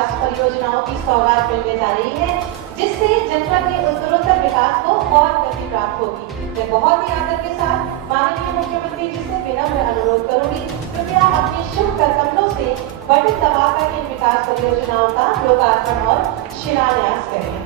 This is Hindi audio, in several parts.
विकास परियोजनाओं की सौगात मिलने जा रही है, जिससे जनपद के उत्तरोत्तर विकास को और गति प्राप्त होगी। मैं बहुत ही आदर के साथ माननीय मुख्यमंत्री जी से विनम्र अनुरोध करूंगी, कृपया अपने शुभ करकमलों से बटन दबाकर इन विकास परियोजनाओं का लोकार्पण और शिलान्यास करें।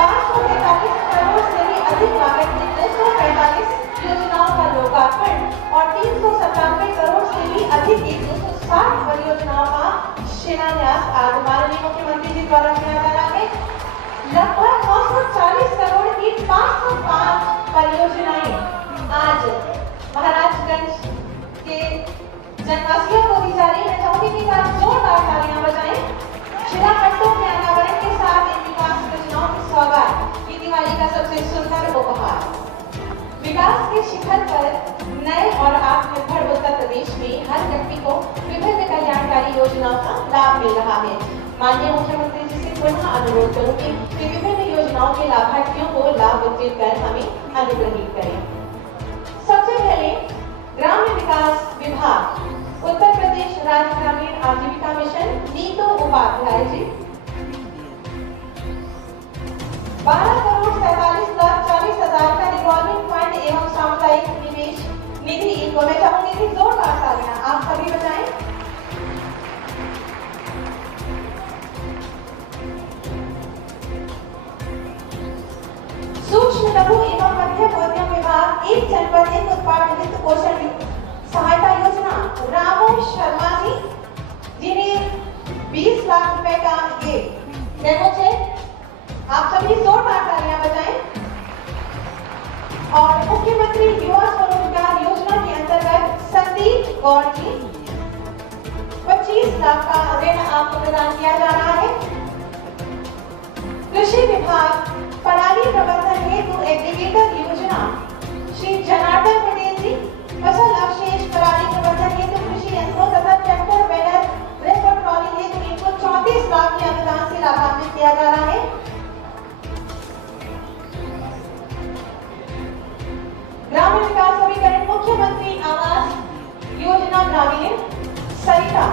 543 करोड़ से भी अधिक लागत की 245 योजनाओं का लोकार्पण और 397 करोड़ से भी अधिक की 260 परियोजनाओं का शिलान्यास आज माननीय मुख्यमंत्री जी द्वारा किया जा रहा है। लगभग 940 करोड़ की 505 परियोजनाएं आज महाराजगंज के जनवासियों को दी जा रही है। चाहूंगी कि आप जोरदार तालियां बजाएं। शिलापट्टों के अनावरण के साथ इन विकास योजनाओं की सौगात की दिवाली का सबसे सुंदर उपहार। विकास के शिखर पर नए और आत्मनिर्भर उत्तर प्रदेश में हर व्यक्ति को विभिन्न कल्याणकारी योजनाओं का लाभ मिल रहा है। माननीय मुख्यमंत्री जी से पुनः अनुरोध करूंगी कि विभिन्न योजनाओं के लाभार्थियों को लाभ वितरित कर हमें अनुग्रहित करें। सबसे पहले ग्राम्य विकास विभाग, उत्तर प्रदेश राज्य ग्रामीण आजीविका मिशन, नीतू उपाध्याय जी 12 करोड़ 47 लाख 40 हजार का रिवॉल्विंग फंड एवं सामुदायिक निवेश निधि। इनको मैं चाहूंगी कि जोरदार तालियां आप सभी बजाएं। सूक्ष्म लघु एवं मध्यम उद्यम विभाग, एक जनपद एक उत्पाद वित्त पोषण सहायता योजना, रामू शर्मा जी जिन्हें 20 लाख रुपए का ये डेमो चेक। आप सभी जोरदार तालियां बजाएं। और मुख्यमंत्री युवा स्वरोजगार योजना के अंतर्गत संदीप गौड़ जी 25 लाख का ऋण आपको प्रदान किया जा रहा है। कृषि विभाग पराली प्रबंधन हेतु एग्रीगेटर योजना, श्री जनार्दन पटेल जी फसल अवशेष पराली प्रबंधन हेतु कृषि यंत्रों तथा ट्रैक्टर बैलर रेफर ट्रॉली हेतु इनको 34 लाख के अनुदान से लाभान्वित किया जा रहा है। ग्रामीण विकास समीकरण मुख्यमंत्री आवास योजना ग्रामीण सरिता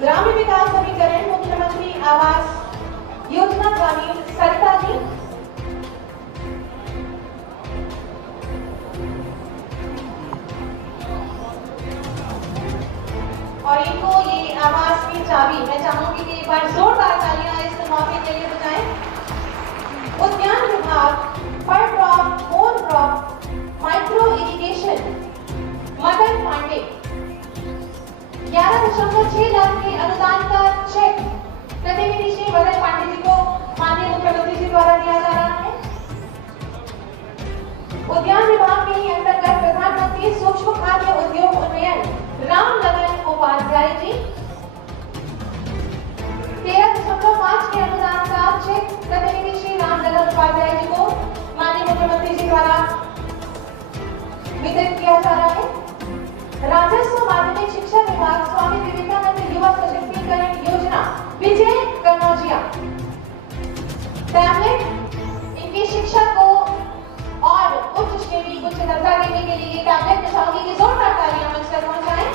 ग्रामीण विकास समीकरण मुख्यमंत्री आवास योजना ग्रामीण सरिता जी और इनको ये आवास की चाबी मैं चाहूंगी कि एक बार जोरदार तालियां इस मौके के लिए बजाएं। उद्यान विभाग पर drop more drop micro irrigation Madan Pandey 11.6 lakh के अनुदान का चेक प्रतिनिधि श्री मदन पांडे जी को माननीय मुख्यमंत्री जी द्वारा दिया जा रहा है। उद्यान विभाग के ही अंतर्गत प्रधानमंत्री सूक्ष्म खाद्य उद्योग उन्नयन रामलगन उपाध्याय जी 13.5 के अनुदान का चेक प्रतिनिधि श्री रामलगन उपाध्याय जी को माननीय मुख्यमंत्री जी द्वारा वितरित किया जा रहा है। राजस्व माध्यमिक शिक्षा विभाग स्वामी विवेकानंद युवा सशक्तिकरण योजना विजय कनौजिया टैबलेट इनकी शिक्षा को और उच्च श्रेणी उच्च दर्जा देने के लिए टैबलेट में चाहूंगी कि जोरदार तालियां मंच तक पहुंचाएं।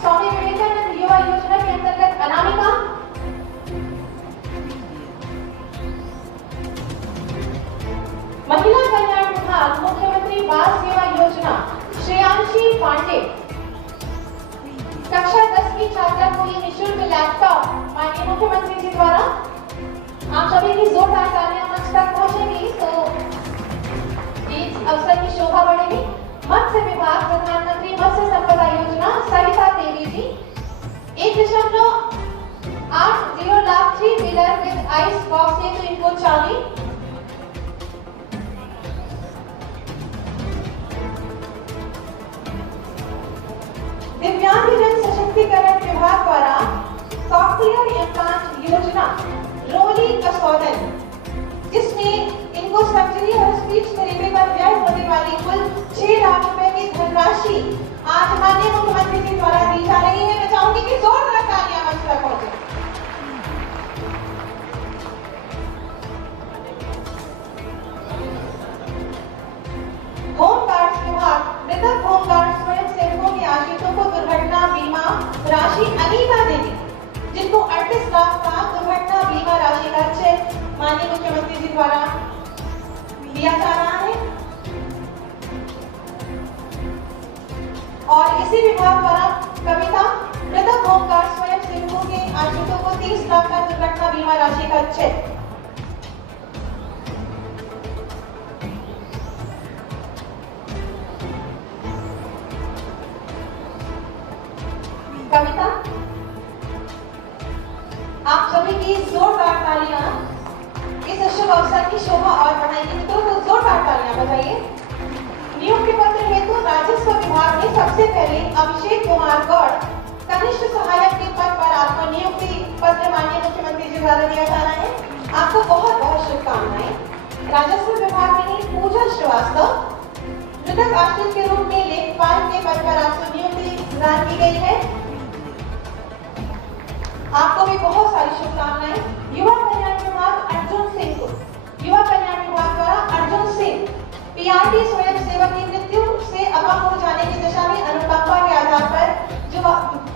स्वामी विवेकानंद युवा योजना के अंतर्गत अनामिका महिला कल्याण विभाग मुख्यमंत्री बाल सेवा योजना श्रेयांशी पांडे कक्षा 10 की छात्रा को ये निःशुल्क लैपटॉप माननीय मुख्यमंत्री जी द्वारा। आप सभी की जोरदार तालियां मंच तक पहुंचेगी तो इस अवसर की शोभा बढ़ेगी। मत्स्य विभाग प्रधानमंत्री मत्स्य संपदा योजना सरिता देवी जी 1.80 lakh 3 wheeler with ice box है तो इनको चाबी। दिव्यांगजन सशक्तिकरण विभाग द्वारा सॉफ्टवेयर इम्प्लांट योजना रोली कसौदन, जिसमें इनको सर्जरी और स्पीच थेरेपी पर व्यय होने वाली कुल 6 लाख रुपए की धनराशि आज माननीय मुख्यमंत्री जी द्वारा दी जा रही है। मैं चाहूंगी कि जोरदार तालियां मंच पर पहुंचे। होमगार्ड्स विभाग मृतक होमगार्ड स्वयं सेवकों के आश्रितों को दुर्घटना बीमा राशि अनीता देवी, जिनको 38 लाख का दुर्घटना बीमा राशि का चेक माननीय मुख्यमंत्री जी द्वारा दिया जा रहा है। और इसी विभाग द्वारा कविता मृतक होमगार्ड स्वयं सेवकों के आश्रितों को 30 लाख का दुर्घटना बीमा राशि का चेक। कविता, आप सभी की जोरदार तालियां इस शुभ अवसर की शोभा और बढ़ाएंगे। मित्रों को जोरदार तालियां बजाइए। नियुक्ति पत्र हेतु राजस्व विभाग ने सबसे पहले अभिषेक कुमार गौड़ कनिष्ठ सहायक के पद पर आपको नियुक्ति पत्र माननीय मुख्यमंत्री जी द्वारा दिया जा रहा है। आपको बहुत बहुत शुभकामनाएं। राजस्व विभाग में ही पूजा श्रीवास्तव मृतक आश्रित के रूप में लेखपाल के पद पर आपको नियुक्ति प्रदान की गई है। आपको भी बहुत सारी शुभकामनाएं। युवा कल्याण विभाग अर्जुन सिंह को युवा कल्याण विभाग द्वारा अर्जुन सिंह पीआरटी स्वयं सेवक की मृत्यु से अपंग हो जाने की दशा में अनुकंपा के आधार पर जो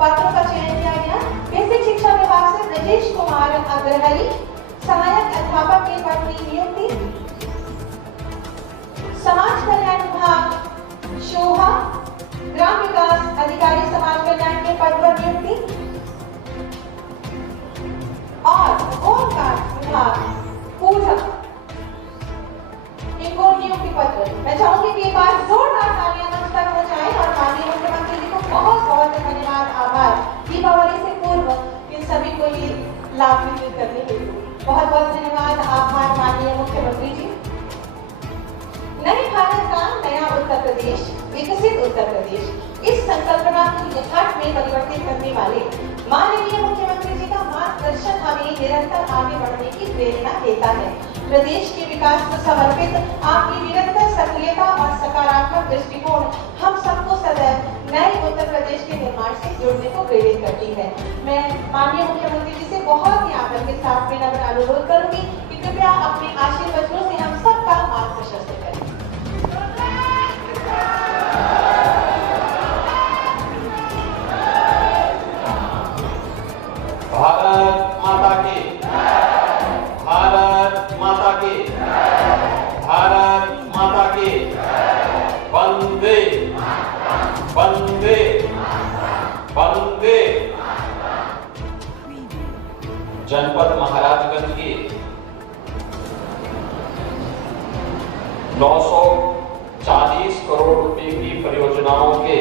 पत्रों का चयन किया गया। बेसिक शिक्षा विभाग से ब्रजेश कुमार अग्रहरी सहायक अध्यापक के पद की नियुक्ति। समाज कल्याण विभाग शोभा ग्राम विकास अधिकारी समाज कल्याण के पद पर नियुक्ति। और होमगार्ड विभाग पूजा इनको नियुक्ति पत्र। मैं चाहूंगी कि एक बार जोरदार तालियां मंच तक हो जाएं और माननीय मुख्यमंत्री जी को बहुत बहुत धन्यवाद, आभार। दीपावली से पूर्व इन सभी को ये लाभ वितरित करने के लिए बहुत बहुत धन्यवाद, आभार माननीय मुख्यमंत्री जी। नए भारत का नया उत्तर प्रदेश, विकसित उत्तर प्रदेश, इस संकल्पना को यथार्थ में परिवर्तित करने वाले माननीय मुख्यमंत्री जी का मार्गदर्शन हमें निरंतर आगे बढ़ने की प्रेरणा देता है। प्रदेश के विकास को समर्पित आपकी निरंतर सक्रियता और सकारात्मक दृष्टिकोण हम सबको सदैव नए उत्तर प्रदेश के निर्माण से जुड़ने को प्रेरित करती है। मैं माननीय मुख्यमंत्री जी से बहुत ही आदर के साथ में नम्र अनुरोध करूंगी कि कृपया अपने आशीर्वचनों से हम सबका मार्ग प्रशस्त करें। भारत माता की, भारत माता की, भारत माता की, वंदे वंदे वंदे। जनपद महाराजगंज की 940 करोड़ रुपए की परियोजनाओं के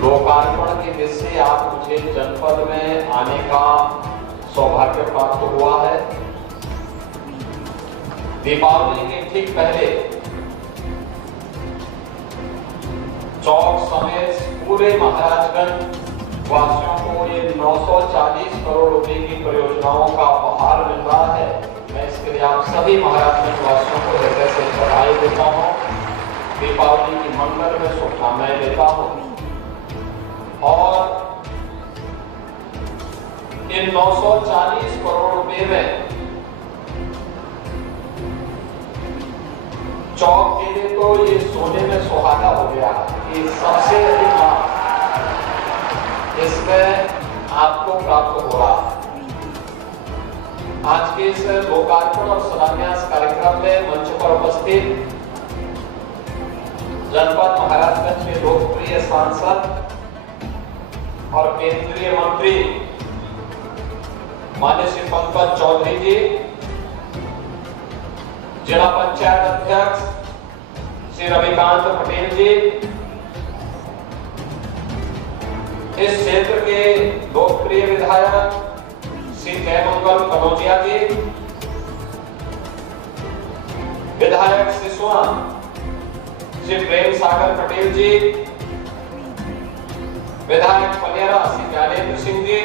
लोकार्पण के दृष्टि आज मुझे जनपद में आने का सौभाग्य प्राप्त हुआ है। दीपावली के ठीक पहले चौक समेत पूरे महाराजगंज वासियों को ये 940 करोड़ रुपए की परियोजनाओं का उपहार मिल रहा है। मैं इसके लिए आप सभी महाराजगंज वासियों को हृदय से बधाई देता हूँ। दीपावली की मंगल में शुभकामनाएं देता हूँ। और इन 940 करोड़ रुपए में चौक के लिए तो ये सोने में सुहागा हो गया कि सबसे अधिक लाभ इसमें आपको प्राप्त हो रहा है। आज के इस लोकार्पण और शिलान्यास कार्यक्रम में मंच पर उपस्थित जनपद महाराजगंज के लोकप्रिय सांसद और केंद्रीय मंत्री माननीय श्री पंकज चौधरी जी, जिला पंचायत अध्यक्ष श्री रविकांत पटेल जी, इस क्षेत्र के लोकप्रिय विधायक श्री जयमंगल कनौजिया जी, विधायक सिसवा श्री प्रेम सागर पटेल जी, विधायक पलियारा श्री ज्ञानेंद्र सिंह जी,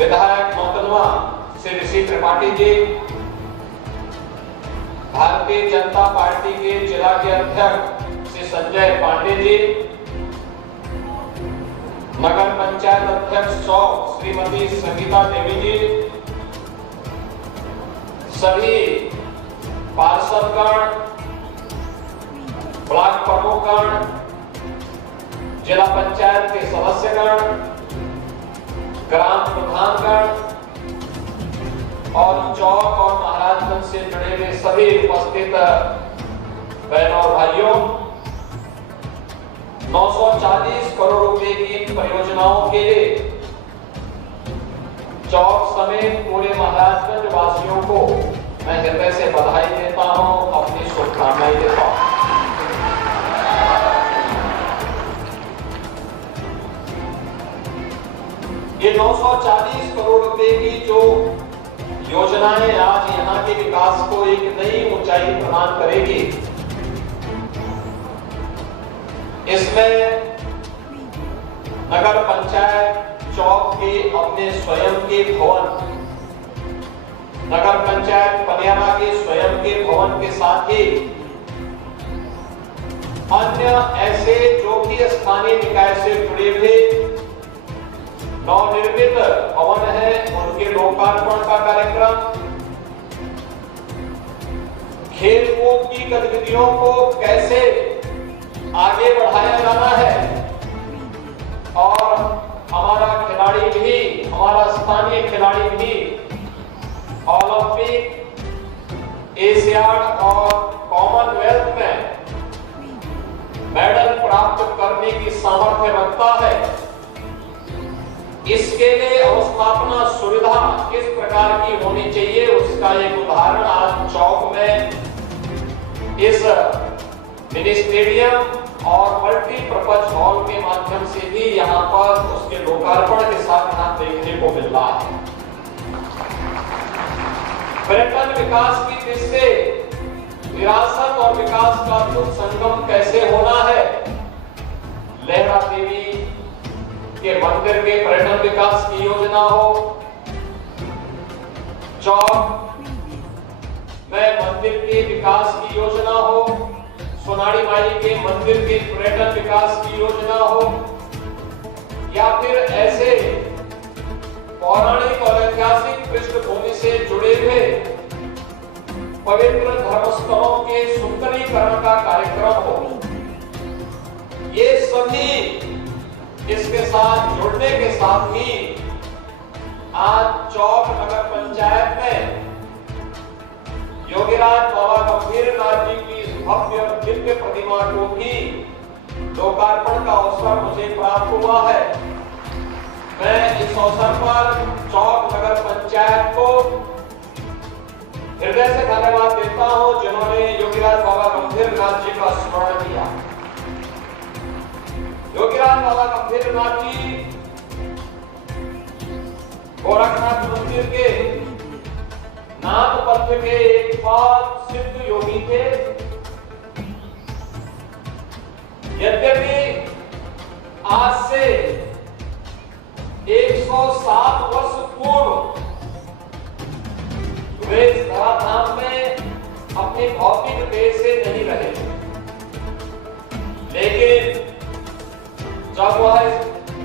विधायक नौतनवा श्री ऋषि त्रिपाठी जी, भारतीय जनता पार्टी के जिला के अध्यक्ष श्री संजय पांडे जी, नगर पंचायत अध्यक्ष चौक श्रीमती संगीता देवी जी, सभी पार्षदगण, ब्लॉक प्रमुखगण, जिला पंचायत के सदस्यगण, ग्राम प्रधानगण और चौक और महाराजगंज से जुड़े हुए सभी उपस्थित बहनों और भाइयों, 940 करोड़ रुपए की इन परियोजनाओं के लिए चौक समेत पूरे महाराजगंज वासियों को मैं हृदय से बधाई देता हूं, अपनी शुभकामनाएं देता हूं। ये 940 करोड़ रुपए की जो योजनाएं आज यहाँ के विकास को एक नई ऊंचाई प्रदान करेगी, इसमें नगर पंचायत चौक के अपने स्वयं के भवन, नगर पंचायत पनियारा के स्वयं के भवन के साथ ही अन्य ऐसे जो कि स्थानीय निकाय से जुड़े हुए नवनिर्मित भवन है, उनके लोकार्पण का कार्यक्रम, खेलकूद की गतिविधियों को कैसे आगे बढ़ाया जाना है और हमारा खिलाड़ी भी, हमारा स्थानीय खिलाड़ी भी ओलंपिक, एशियाड और कॉमनवेल्थ में मेडल प्राप्त करने की सामर्थ्य रखता है। इसके लिए अवस्थापना सुविधा किस प्रकार की होनी चाहिए, उसका एक उदाहरण आज चौक में इस मिनी स्टेडियम और मल्टीपर्पज हॉल के माध्यम से भी यहाँ पर उसके लोकार्पण के साथ यहाँ देखने को मिल रहा है। पर्यटन विकास की दृष्टि से विरासत और विकास का कुछ संगम कैसे होना है, लहरा देवी के मंदिर के पर्यटन विकास की योजना हो, चौक में मंदिर के विकास की योजना हो, सोनाड़ी माई के मंदिर के पर्यटन विकास की योजना हो, या फिर ऐसे पौराणिक और ऐतिहासिक पृष्ठभूमि से जुड़े हुए पवित्र धर्मस्थलों के सुंदरीकरण का कार्यक्रम हो, ये सभी इसके साथ जुड़ने के साथ ही आज चौक नगर पंचायत में योगीराज बाबा गंभीरनाथ जी की इस भव्य और दिव्य प्रतिमा को भी लोकार्पण का अवसर मुझे प्राप्त हुआ है। मैं इस अवसर पर चौक नगर पंचायत को हृदय से धन्यवाद देता हूं, जिन्होंने योगीराज बाबा गंभीरनाथ जी का स्मरण किया। योगीराज बाबा गंभीरनाथ जी गोरखनाथ मंदिर के नाथ पंथ के एक बहुत सिद्ध योगी थे। यद्यपि आज से 107 वर्ष पूर्व वे इस धराधाम में अपने भौतिक देह से नहीं रहे, लेकिन जब वह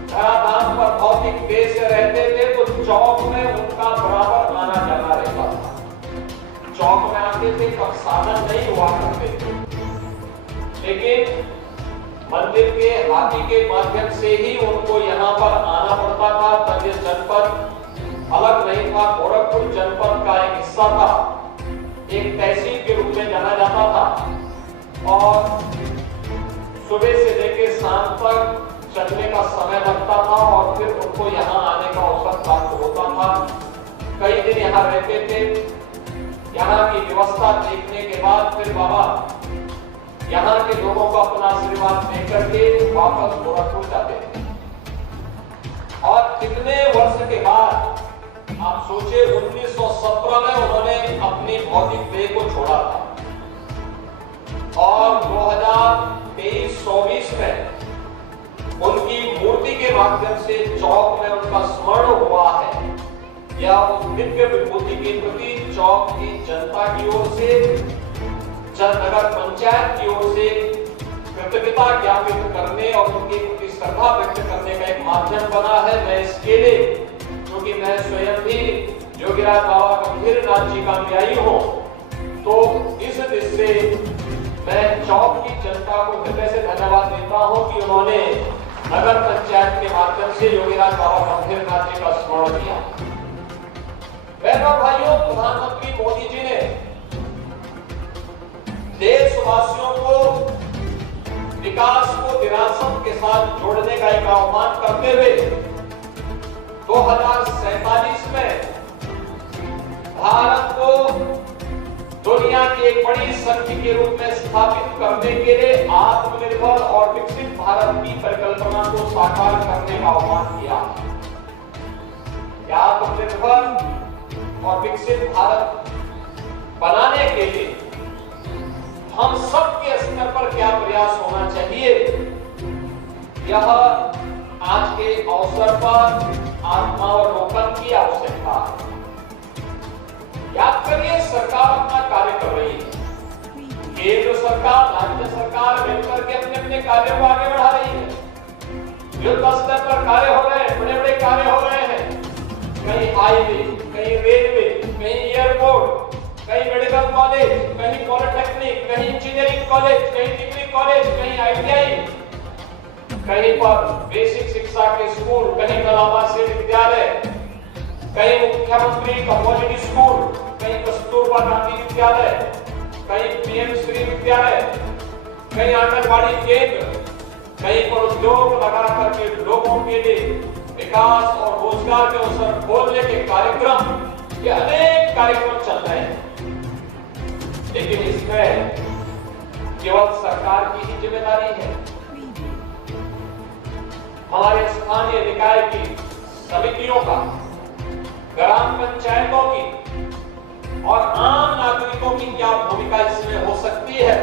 धराधाम पर भौतिक देह से रहते थे तो चौक में उनका बराबर आना जाना रहता था। चौक में आते थे तब साधन नहीं हुआ करते थे, लेकिन मंदिर के हाथी के माध्यम से ही उनको यहाँ पर आना पड़ता था। तब यह जनपद अलग नहीं था, गोरखपुर जनपद का एक हिस्सा था, एक तहसील के रूप में जाना जाता था और सुबह से लेकर शाम तक चलने का समय लगता था और फिर उनको यहाँ आने का अवसर प्राप्त होता था। कई दिन यहाँ रहते थे। यहाँ की व्यवस्था देखने के बाद फिर बाबा यहाँ के लोगों को अपना आशीर्वाद देकर के वापस गोरखपुर जाते थे। और कितने वर्ष के बाद आप सोचे 1917 में उन्होंने अपनी भौतिक देह को छोड़ा था और 2023-24 में उनकी मूर्ति के माध्यम से चौक में उनका स्मरण हुआ है। या उस दिव्य विभूति के प्रति चौक की जनता की ओर से, नगर पंचायत की ओर से कृतज्ञता ज्ञापित करने और उनके प्रति श्रद्धा व्यक्त करने का एक माध्यम बना है। मैं इसके लिए, क्योंकि मैं स्वयं भी योगीराज बाबा गंभीरनाथ जी का अनुयायी हूँ, तो इस दृष्टि से मैं चौक की जनता को हृदय से धन्यवाद देता हूँ कि उन्होंने नगर पंचायत के माध्यम से योगीराज बाबा गंभीरनाथ जी का स्मरण किया। बहनों और भाइयों, प्रधानमंत्री मोदी जी ने देशवासियों को विकास को विरासत के साथ जोड़ने का एक आह्वान करते हुए 2047 में भारत को दुनिया की एक बड़ी शक्ति के रूप में स्थापित करने के लिए आत्मनिर्भर और विकसित भारत की परिकल्पना को साकार करने का आह्वान किया। आत्मनिर्भर और विकसित भारत बनाने के लिए हम सबके स्तर पर क्या प्रयास होना चाहिए, यह आज के अवसर पर आत्मावलोकन की आवश्यकता है। याद करिए, सरकार अपना कार्य कर रही है, केंद्र सरकार, राज्य सरकार मिलकर के अपने अपने कार्यों को आगे बढ़ा रही है। युद्ध स्तर पर कार्य हो रहे हैं, बड़े बड़े कार्य हो रहे हैं, कहीं हाईवे, कहीं रेलवे, कहीं एयरपोर्ट, कहीं मेडिकल कॉलेज, कहीं पॉलिटेक्निक, कहीं इंजीनियरिंग कॉलेज, कहीं डिग्री कॉलेज, कहीं ITI, कहीं पर बेसिक शिक्षा के स्कूल, कहीं कलावासी विद्यालय, कहीं मुख्यमंत्री कॉलेज स्कूल, कहीं कस्तूरबा गांधी विद्यालय, कहीं PM श्री विद्यालय, कहीं आंगनबाड़ी केंद्र, कहीं पर उद्योग लगा करके लोगों के लिए विकास और रोजगार के अवसर खोलने के कार्यक्रम, ये अनेक कार्यक्रम चल रहे हैं। लेकिन इसमें केवल सरकार की ही जिम्मेदारी है। हमारे स्थानीय निकाय की समितियों का, ग्राम पंचायतों की और आम नागरिकों की क्या भूमिका इसमें हो सकती है,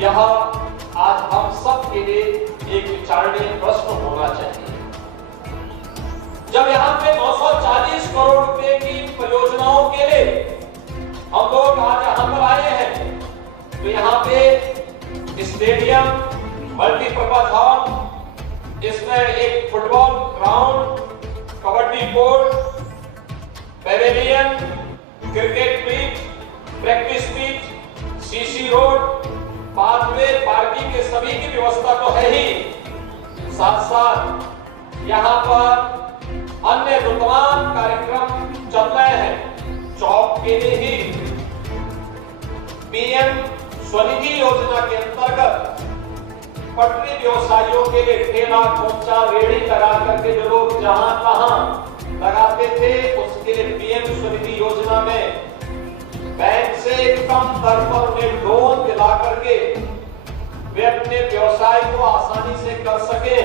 यह आज हम सब के लिए एक विचारणीय प्रश्न होना चाहिए। जब यहाँ पे 940 करोड़ रुपए की परियोजनाओं के लिए हम लोग आज यहाँ पर आए हैं, तो यहाँ पे स्टेडियम, मल्टीपर्पज हॉल, इसमें एक football ground, kabaddi court, pavilion, cricket pitch, practice pitch, CC road, pathway, parking के सभी की व्यवस्था तो है ही, साथ साथ यहाँ पर अन्य तमाम कार्यक्रम चल रहे हैं। चौक के लिए ही PM स्वनिधि योजना के अंतर्गत पटरी व्यवसायियों के लिए ठेला, खोमचा, रेहड़ी लगा करके जो लोग जहां तहां लगाते थे, उसके लिए PM स्वनिधि योजना में बैंक से कम दर पर उन्हें लोन दिला करके वे अपने व्यवसाय को आसानी से कर सके,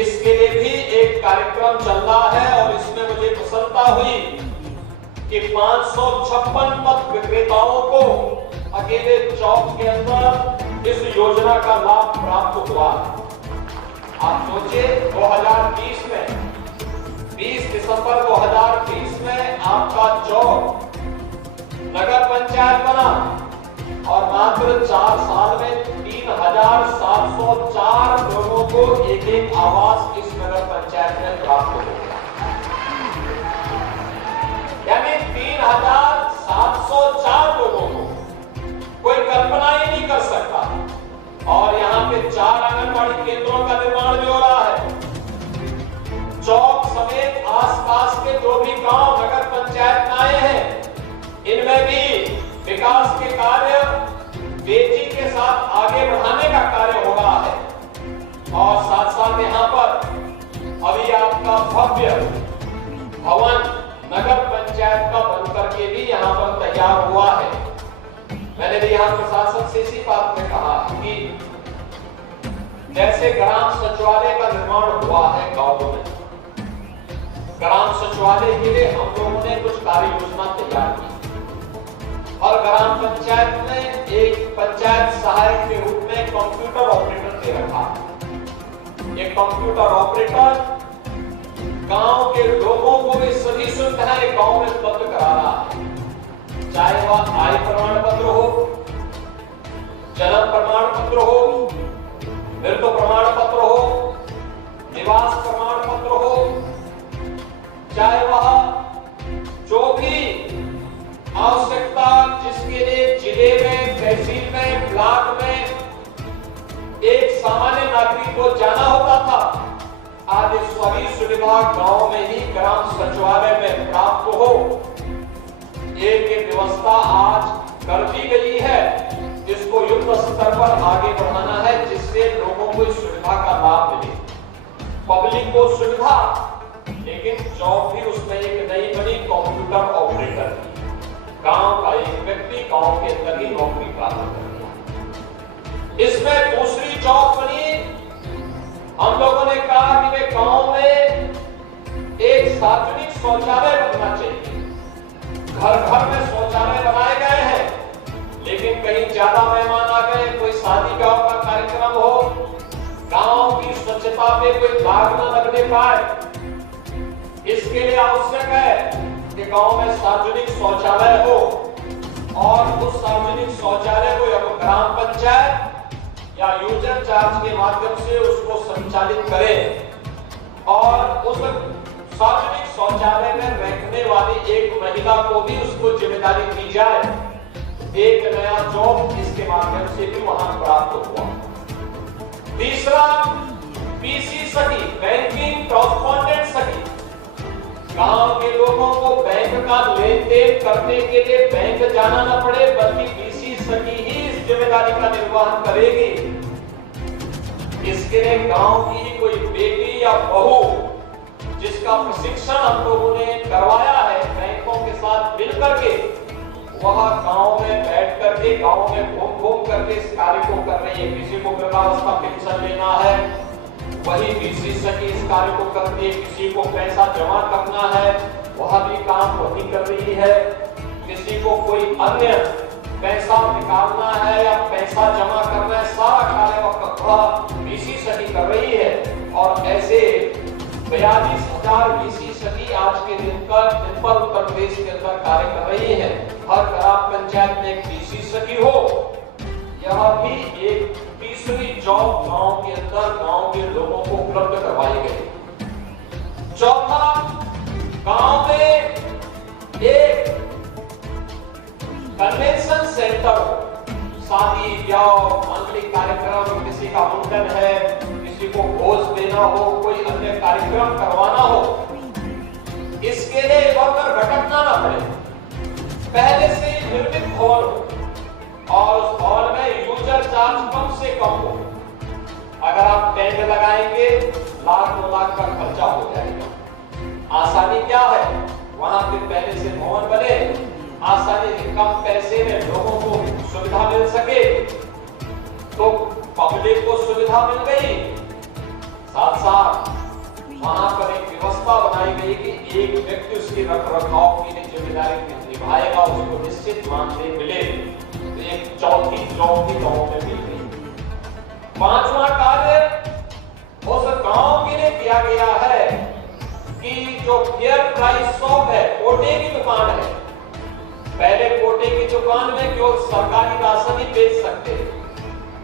इसके लिए भी एक कार्यक्रम चल रहा है। और इसमें मुझे प्रसन्नता हुई कि 556 पथ विक्रेताओं को अकेले चौक के अंदर इस योजना का लाभ प्राप्त हुआ। आप सोचिए, 2020 में 20 दिसंबर 2020 में आपका चौक नगर पंचायत बना और मात्र 4 साल में 3704 लोगों को एक आवास इस नगर पंचायत में प्राप्त हो गया। यानी 3704 लोगों को कोई कल्पना ही नहीं कर सकता। और यहाँ पे 4 आंगनबाड़ी केंद्रों का निर्माण भी हो रहा है। चौक समेत आसपास के जो भी गांव नगर पंचायत में आए हैं, इनमें भी विकास के कार्य तेजी के साथ आगे बढ़ाने का कार्य हो रहा है। और साथ साथ यहाँ पर अभी आपका भव्य भवन नगर पंचायत का बनकर के भी यहाँ पर तैयार हुआ है। मैंने भी यहाँ प्रशासन से इसी बात में कहा कि जैसे ग्राम सचिवालय का निर्माण हुआ है गांवों में, ग्राम सचिवालय के लिए हम लोगों ने कुछ कार्य योजना तैयार की और ग्राम पंचायत में एक पंचायत सहायक के रूप में कंप्यूटर ऑपरेटर दे रखा। एक कंप्यूटर ऑपरेटर गांव के लोगों को भी सभी सुविधाएं गांव में उपलब्ध करा रहा है, चाहे वह आय प्रमाण पत्र हो, जन्म प्रमाण पत्र हो, मृत्यु प्रमाण पत्र हो, निवास प्रमाण पत्र हो, चाहे वह जो भी आवश्यकता जिसके लिए जिले में, तहसील में, ब्लॉक में एक सामान्य नागरिक को जाना होता था, आज सभी सुविधा गांव में ही ग्राम सचिवालय में प्राप्त हो। एक व्यवस्था आज कर दी गई है, इसको युद्ध स्तर पर आगे बढ़ाना है जिससे लोगों को इस सुविधा का लाभ मिले, पब्लिक को सुविधा, लेकिन जॉब भी उसमें एक नई बनी कंप्यूटर ऑपरेटर की। गांव का एक व्यक्ति गांव के अंदर ही नौकरी प्राप्त कर लिया। इसमें दूसरी जॉब बनी, हम लोगों ने कहा कि वे गांव में एक सार्वजनिक शौचालय बनना चाहिए। घर घर में शौचालय बनाए गए हैं, लेकिन कहीं ज्यादा मेहमान आ गए, कोई शादी ब्याह का कार्यक्रम हो, गांव की स्वच्छता पे कोई दाग न लगने पाए, इसके लिए आवश्यक है कि गांव में सार्वजनिक शौचालय हो और उस सार्वजनिक शौचालय को या तो ग्राम पंचायत या यूजर चार्ज के माध्यम से उसको संचालित करें और उस सार्वजनिक शौचालय में रहने वाली एक महिला को भी उसको जिम्मेदारी दी जाए। एक नया जॉब इसके माध्यम से भी वहां प्राप्त हुआ। तीसरा, पीसी सखी, बैंकिंग कॉरस्पॉन्डेंट सखी। गांव के लोगों को बैंक का लेन देन करने के लिए बैंक जाना न पड़े, बल्कि पीसी सखी ही इस जिम्मेदारी का निर्वहन करेगी। इसके लिए गांव की कोई बेटी या बहू जिसका प्रशिक्षण हम लोगों ने करवाया है बैंकों के साथ मिलकर के, वह गांव में बैठ करके, गांव में घूम घूम करके इस कार्य को कर रही है। किसी को वृद्धावस्था पेंशन लेना है, वही पीसी सखी इस कार्य को करती है। किसी को पैसा जमा करना है, वह भी काम वही कर रही है। किसी को कोई अन्य पैसा निकालना है या पैसा जमा करना है, सारा कार्य वह पीसी सखी कर रही है। और ऐसे 42,000 पीसी सखी आज के दिन पर उत्तर प्रदेश के अंदर कार्य कर रही है। हर ग्राम पंचायत में एक पीसी सखी हो, यह भी एक तीसरी जॉब गांव के अंदर गांव के लोगों को उपलब्ध करवाई गई। चौथा, गांव में एक कन्वेंशन सेंटर हो, शादी ब्याह, मांगलिक कार्यक्रम, किसी का मुंडन है, किसी को भोज देना हो, कोई अन्य कार्यक्रम करवाना हो, इसके लिए इधर भटकना ना पड़े। पहले से निर्मित भवन हो और उस भवन में यूजर चार्ज कम से कम हो। अगर आप टेंट लगाएंगे, लाख 2 लाख का खर्चा हो जाएगा। आसानी क्या है, वहां पे पहले से भवन बने, आसानी से कम पैसे में लोगों को सुविधा मिल सके, तो पब्लिक को सुविधा मिल गई। साथ साथ वहां पर एक व्यवस्था बनाई गई कि एक व्यक्ति उसकी रखरखाव की जिम्मेदारी निभाएगा, उसको निश्चित मानदेय मिले। तो एक चौथी जॉब भी गांव में मिल गई। पांचवा कार्य उस गांव के लिए किया गया है कि जो फेयर प्राइस शॉप है, कोटे की दुकान है। पहले कोटे की दुकान में केवल सरकारी राशन ही बेच सकते थे,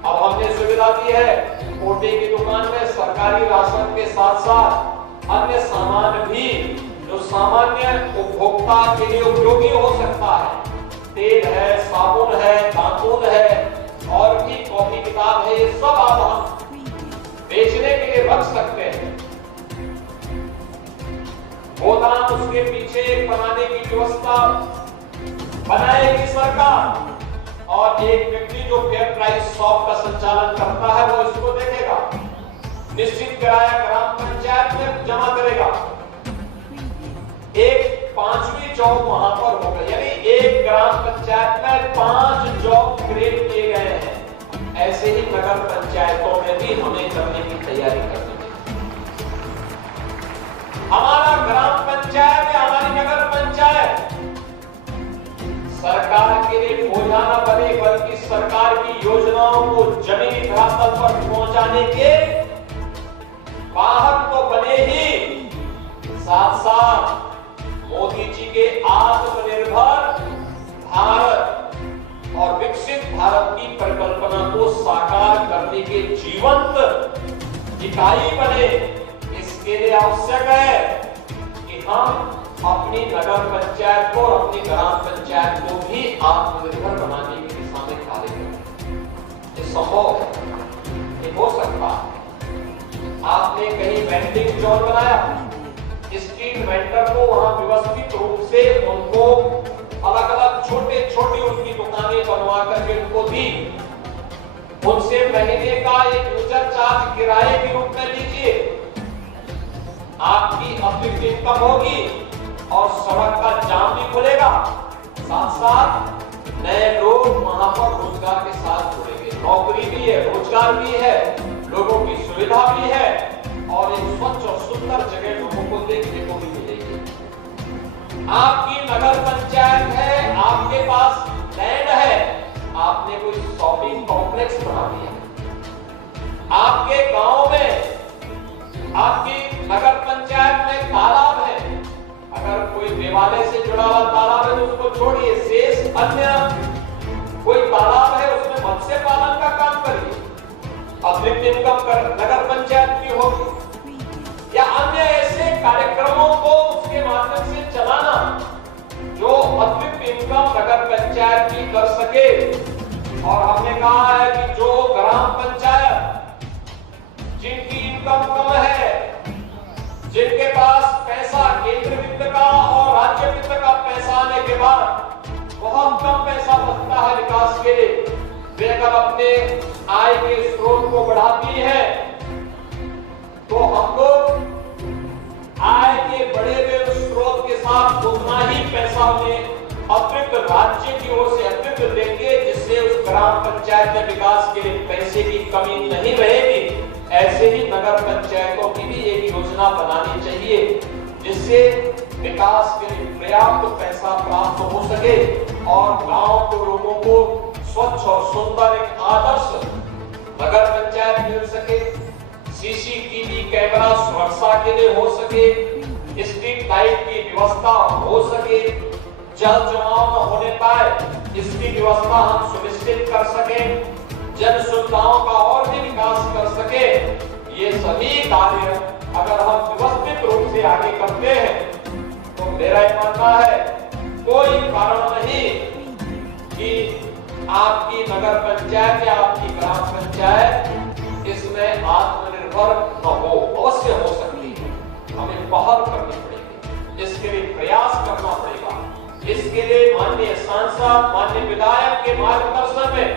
अब हमने सुविधा दी है कोटे की दुकान में सरकारी राशन के साथ साथ अन्य सामान भी जो सामान्य उपभोक्ता के लिए उपयोगी हो सकता है, तेल है, साबुन है, दातुन है और भी कॉपी किताब है, ये सब आप हम बेचने के लिए रख सकते हैं। गोदाम उसके पीछे बनाने की व्यवस्था बनाएगी सरकार और एक व्यक्ति जो फेयर प्राइस शॉप का संचालन करता है वो इसको देखेगा। निश्चित किराया ग्राम पंचायत में जमा करेगा। एक 5वीं जॉब वहां पर होगा, यानी एक ग्राम पंचायत में 5 जॉब क्रिएट किए गए हैं। ऐसे ही नगर पंचायतों में भी हमें करने की तैयारी करनी है। हमारा ग्राम पंचायत या हमारी नगर पंचायत सरकार के लिए बोझा न बने, बल्कि सरकार की योजनाओं को जमीनी धरातल पर पहुंचाने के वाहक तो बने ही, परिकल्पना को साकार करने के जीवंत इकाई बने, इसके लिए आवश्यक है कि हम अपनी नगर पंचायत को और अपनी ग्राम पंचायत को भी आत्मनिर्भर बनाने की दिशा में कार्य करें। ये संभव ये हो सकता है। आपने कहीं वेंडिंग जोन बनाया, स्ट्रीट वेंडर को वहां व्यवस्थित रूप से उनको अलग अलग छोटे छोटे उनकी दुकानें बनवा करके उनको दी, उनसे महीने का एक यूजर चार्ज किराए के रूप में लीजिए, आपकी अतिरिक्त इनकम होगी और सड़क का जाम भी खुलेगा, साथ साथ नए लोग वहां पर रोजगार के साथ जुड़ेंगे, नौकरी भी है, रोजगार भी है, लोगों की सुविधा भी है और एक स्वच्छ और सुंदर जगह लोगों को देखने को भी मिलेगी। आपकी नगर पंचायत है, आपके पास लैंड है, आपने कोई शॉपिंग कॉम्प्लेक्स बना दिया, आपके गांव में आपकी नगर पंचायत में तालाब है, अगर कोई देवालय से जुड़ा हुआ तालाब है तो उसको छोड़िए, शेष अन्य कोई तालाब है उसमें मत्स्य पालन का काम करिए, अतिरिक्त इनकम नगर पंचायत की होगी, या अन्य ऐसे कार्यक्रमों को उसके माध्यम से चलाना जो अतिरिक्त इनकम नगर पंचायत भी कर सके। और हमने कहा है कि जो ग्राम पंचायत जिनकी इनकम कम है, जिनके पास पैसा केंद्र वित्त का और राज्य वित्त का पैसा आने के बाद बहुत कम पैसा बचता है विकास के लिए, वे अगर अपने आय के स्रोत को बढ़ाती है तो हम लोग आय के बढ़े हुए स्रोत के साथ उतना ही पैसा उन्हें अतिरिक्त राज्य की ओर से अतिरिक्त देंगे, जिससे उस ग्राम पंचायत में विकास के लिए पैसे की कमी नहीं रहेगी। ऐसे ही नगर पंचायतों की भी एक योजना बनानी चाहिए जिससे विकास के लिए पर्याप्त पैसा प्राप्त हो सके और गांव के लोगों को स्वच्छ और सुंदर एक आदर्श नगर पंचायत मिल सके, सीसीटीवी कैमरा सुरक्षा के लिए हो सके, स्ट्रीट लाइट की व्यवस्था हो सके, जल जमाव न होने पाए इसकी व्यवस्था हम सुनिश्चित कर सके, जन सुविधाओं का और भी विकास कर सके। ये सभी कार्य अगर हम व्यवस्थित रूप से आगे करते हैं तो मेरा ये मानना है कोई कारण नहीं कि आपकी नगर पंचायत या आपकी ग्राम पंचायत इसमें आत्मनिर्भर न हो, अवश्य हो सकती है। हमें पहल करनी पड़ेगी, इसके लिए प्रयास करना पड़ेगा। इसके लिए माननीय सांसद, माननीय विधायक के मार्गदर्शन में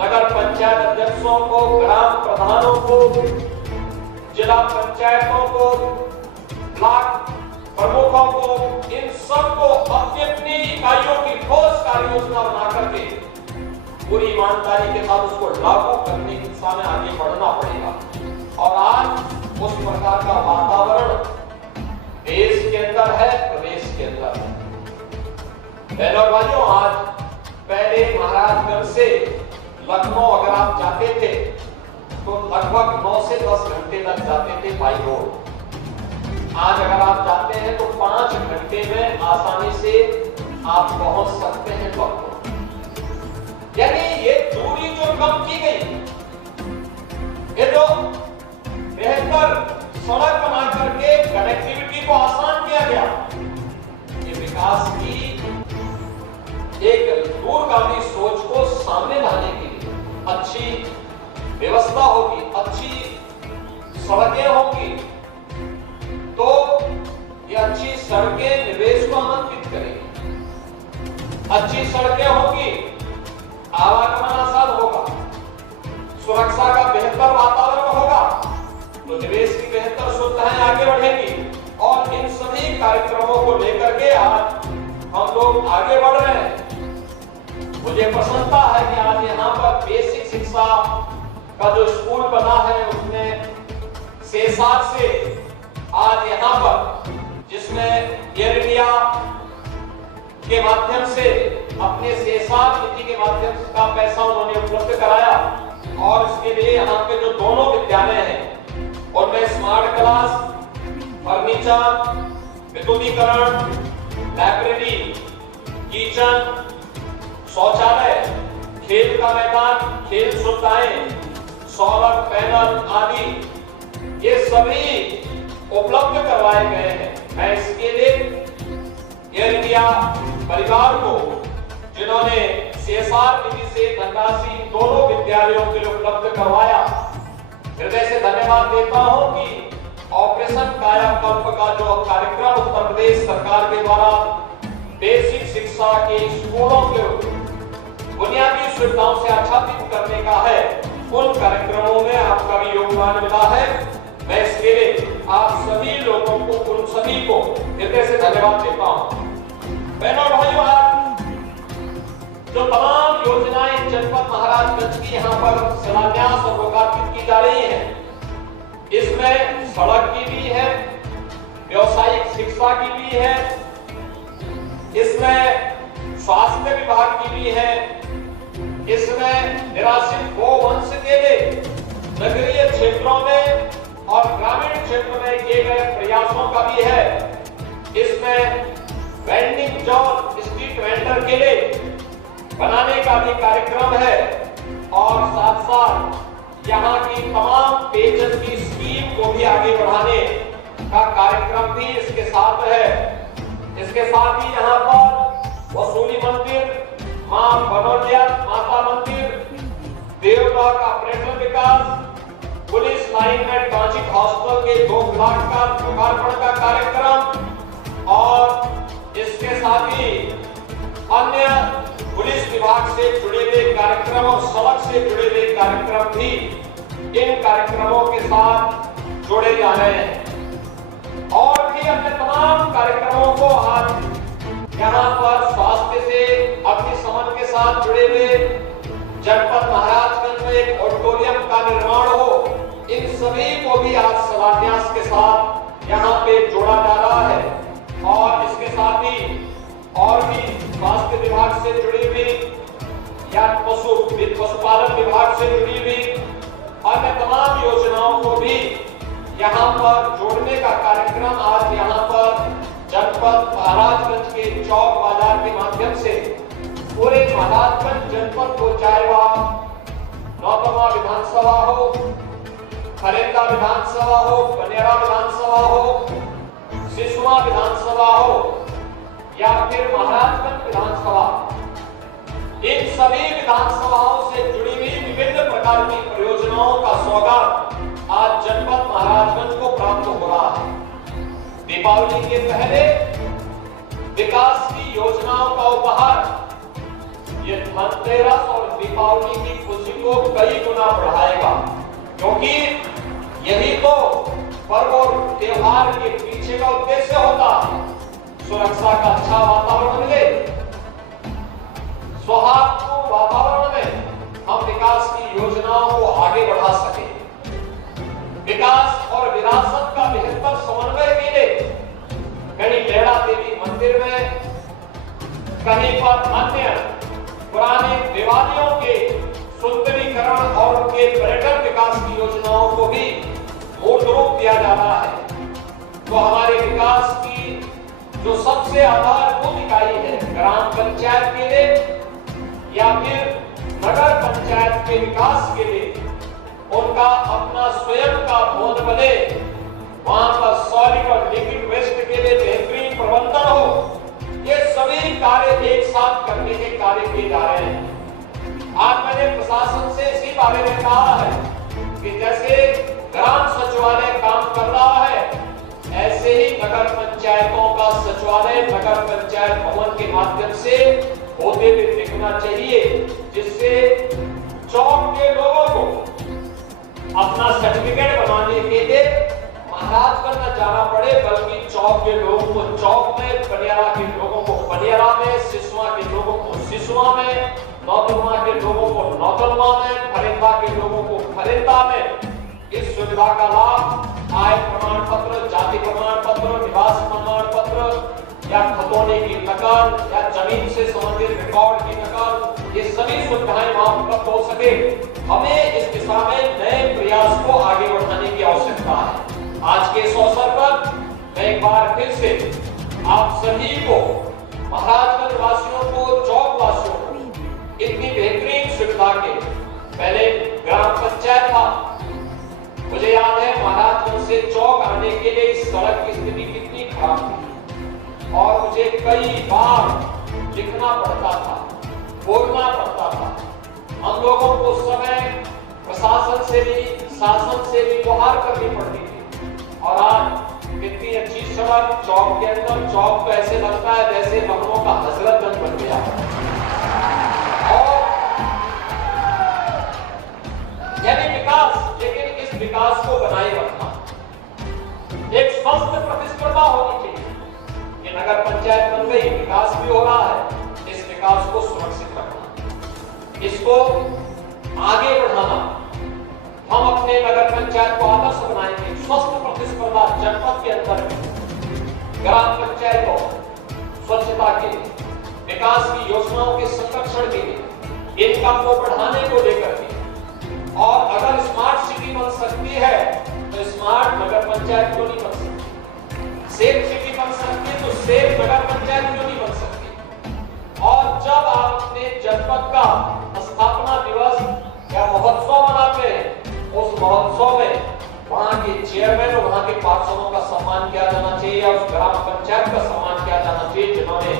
नगर पंचायत अध्यक्षों को, ग्राम प्रधानों को, जिला पंचायतों को, ब्लॉक प्रमुखों को, इन सबको अपनी अपनी इकाइयों की ठोस कार्य योजना बना करके पूरी ईमानदारी के साथ उसको लागू करने की दिशा में आगे बढ़ना पड़ेगा। और आज उस प्रकार का वातावरण देश के अंदर है, प्रदेश के अंदर है। बहनों भाइयों, आज पहले महाराजगंज से लखनऊ अगर आप जाते थे तो लगभग 9 से 10 घंटे लग जाते थे बाई रोड। आज अगर आप जाते हैं तो 5 घंटे में आसानी से आप पहुंच सकते हैं लखनऊ। यानी ये दूरी जो कम की गई, ये जो बेहतर सड़क बना करके कनेक्टिविटी को आसान किया गया, ये विकास की एक दूरगामी सोच को सामने लाने के लिए अच्छी व्यवस्था होगी, अच्छी सड़कें होंगी तो ये अच्छी सड़कें निवेश को आमंत्रित करेंगी। अच्छी सड़कें होंगी, आवागमन आसान होगा, सुरक्षा का बेहतर वातावरण होगा तो निवेश की बेहतर सुविधाएं आगे बढ़ेंगी। और इन सभी कार्यक्रमों को लेकर के आज हम लोग आगे बढ़ रहे हैं। मुझे प्रसन्नता है कि आज यहाँ पर बेसिक शिक्षा का जो स्कूल बना है उसमें शेषाद से आज यहाँ पर, जिसमें एयर इंडिया के माध्यम से अपने शेषाद नीति के माध्यम का पैसा उन्होंने उपलब्ध कराया और इसके लिए यहाँ पे जो दोनों विद्यालय हैं उनमें स्मार्ट क्लास, फर्नीचर, विद्युतीकरण, लाइब्रेरी, किचन, शौचालय, खेल का मैदान, खेल सुविधाएं, सोलर पैनल आदि ये सभी उपलब्ध करवाए गए हैं। मैं इसके लिए एयर इंडिया परिवार को, जिन्होंने CSR निधि से धनराशि दोनों विद्यालयों के लिए उपलब्ध करवाया, हृदय से धन्यवाद देता हूं कि ऑपरेशन कायाकल्प का जो कार्यक्रम उत्तर प्रदेश सरकार के द्वारा बेसिक शिक्षा के स्कूलों के बुनियादी सुविधाओं से आच्छादित करने का है, उन कार्यक्रमों में आपका भी योगदान मिला है। मैं इसके लिए आप सभी लोगों को, उन सभी को हृदय से धन्यवाद देता हूं। बहनों और भाइयों, जो तमाम योजनाएं जनपद महाराजगंज की यहाँ पर शिलान्यास और लोकार्पित की जा रही हैं, इसमें सड़क की भी है, व्यावसायिक शिक्षा की भी है, इसमें स्वास्थ्य विभाग की भी है, इसमें निराश्रित गोवंश के लिए नगरीय क्षेत्रों में और ग्रामीण क्षेत्र में किए गए प्रयासों का भी है, इसमें वेंडिंग जोन, स्ट्रीट वेंडर के लिए बनाने का भी कार्यक्रम है और साथ साथ यहाँ की तमाम पेयजल की स्कीम को भी आगे बढ़ाने का कार्यक्रम भी इसके साथ है। इसके साथ ही यहाँ पर वसूली मंदिर, मां बनोलिया माता मंदिर, देवता का पर्यटन विकास, पुलिस लाइन में ट्रांजिट हॉस्टल के 2 ब्लॉक का लोकार्पण का कार्यक्रम और इसके साथ ही अन्य पुलिस विभाग से जुड़े हुए कार्यक्रम और सड़क से जुड़े हुए कार्यक्रम भी इन कार्यक्रमों के साथ जोड़े जा रहे हैं। और भी अन्य तमाम कार्यक्रमों को आज यहाँ पर स्वास्थ्य से अग्निशमन के साथ जुड़े हुए जनपद महाराजगंज में एक ऑडिटोरियम का निर्माण हो, इन सभी को भी आज शिलान्यास के साथ यहाँ पे जोड़ा जा रहा है। और इसके साथ ही और भी स्वास्थ्य विभाग से जुड़ी हुई या पशुपालन विभाग से जुड़ी हुई अन्य तमाम योजनाओं को भी यहाँ पर जोड़ने का कार्यक्रम आज यहाँ पर जनपद महाराजगंज के चौक बाजार के माध्यम से पूरे महाराजगंज जनपद को, चाहे वह नौतमा विधानसभा हो, खरेंदा विधानसभा हो, बनेरा विधानसभा हो, सिसवा विधानसभा हो या फिर महाराजगंज विधानसभा, इन सभी विधानसभाओं से जुड़ी हुई विभिन्न प्रकार की परियोजनाओं का सौगात आज जनपद महाराजगंज को प्राप्त हो रहा है। दीपावली के पहले विकास की योजनाओं का उपहार ये धनतेरस और दीपावली की खुशी को कई गुना बढ़ाएगा, क्योंकि यही तो पर्व और त्योहार के पीछे का उद्देश्य होता है। सुरक्षा का अच्छा वातावरण मिले, सौहार्दपूर्ण वातावरण में हम विकास की योजनाओं को आगे बढ़ा सके, विकास और विरासत का बेहतर समन्वय के लिए कहीं लेड़ा देवी मंदिर में, कहीं पर अन्य पुराने देवालयों के सुंदरीकरण और उनके पर्यटन विकास की योजनाओं को भी मूर्त रूप दिया जा रहा है। तो हमारे विकास की जो सबसे आधारभूत इकाई है ग्राम पंचायत के लिए या फिर नगर पंचायत के विकास के लिए, उनका अपना स्वयं का भवन बने, वहां पर सॉलिड और लिक्विड वेस्ट के लिए बेहतरीन प्रबंधन हो, ये सभी कार्य एक साथ करने के कार्य किए जा रहे हैं। आज मैंने प्रशासन से इसी बारे में कहा है कि जैसे ग्राम सचिवालय काम कर रहा है, ऐसे ही नगर पंचायतों का सचिवालय नगर पंचायत भवन के माध्यम से होते हुए दिखना चाहिए, जिससे चौक के लोगों को अपना सर्टिफिकेट बनाने के लिए महाराजगंज न जाना पड़े, बल्कि चौक के लोगों को चौक में, बनियारा के लोगों को बनियारा में, सिसवा के लोगों को सिसवा में, नौतनवा के लोगों को नौतनवा में, खरेंदा के लोगों को खरेंदा में इस सुविधा का लाभ आय प्रमाण पत्र, जाति प्रमाण पत्र, निवास प्रमाण पत्र या खतौनी की नकल या जमीन से संबंधित रिकॉर्ड की नकल, ये सभी सुविधाएं वहां उपलब्ध हो सके। हमें इस दिशा में नए प्रयास को आगे बढ़ाने की आवश्यकता है। आज के इस अवसर पर मैं एक बार फिर से आप सभी को, महाराजगंज वासियों को, चौक वासियों को इतनी बेहतरीन पहले ग्राम पंचायत था। मुझे याद है महाराजगंज से चौक आने के लिए इस सड़क की स्थिति कितनी खराब थी और मुझे कई बार लिखना पड़ता था, बोलना पड़ता था। हम लोगों को उस समय प्रशासन से भी, शासन से भी गुहार करनी पड़ती थी। और आज कितनी अच्छी सड़क चौक के अंदर, चौक तो ऐसे लगता है जैसे लखनऊ का हजरतगंज बन गया। और यानी विकास, लेकिन इस विकास को बनाए रखना, एक स्वस्थ प्रतिस्पर्धा होनी चाहिए कि नगर पंचायत बन गई, विकास भी हो रहा है, इस विकास को सुरक्षित रखना, इसको आगे बढ़ाना। हम अपने नगर पंचायत को आदर्श बनाएंगे, स्वस्थ प्रतिस्पर्धा जनपद के अंदर ग्राम पंचायतों स्वच्छता के लिए, विकास की योजनाओं के संरक्षण के लिए, इनकम को बढ़ाने को लेकर के। और अगर स्मार्ट सिटी बन सकती है तो स्मार्ट नगर पंचायत क्यों नहीं बन सकती? सेफ सिटी बन सकती है तो सेफ नगर पंचायत क्यों नहीं बन सकती? और जब आप अपने जनपद का स्थापना दिवस या महोत्सव मनाते हैं, उस महोत्सव में वहां के चेयरमैन और वहां के पार्षदों का सम्मान किया जाना चाहिए और उस ग्राम पंचायत का सम्मान किया जाना चाहिए जिन्होंने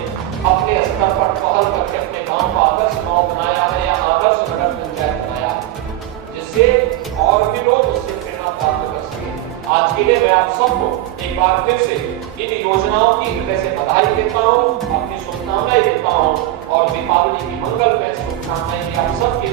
अपने स्तर पर पहल करके अपने गांव का आदर्श गांव बनाया है या आदर्श नगर पंचायत बनाया है, जिससे और भी लोग उससे प्रेरणा प्राप्त कर सकें। आज के लिए मैं आप सबको एक बार फिर से इन योजनाओं की हृदय से बधाई देता हूँ, अपनी शुभकामनाएं देता हूँ और दीपावली की मंगलमय शुभकामनाएं आप सबके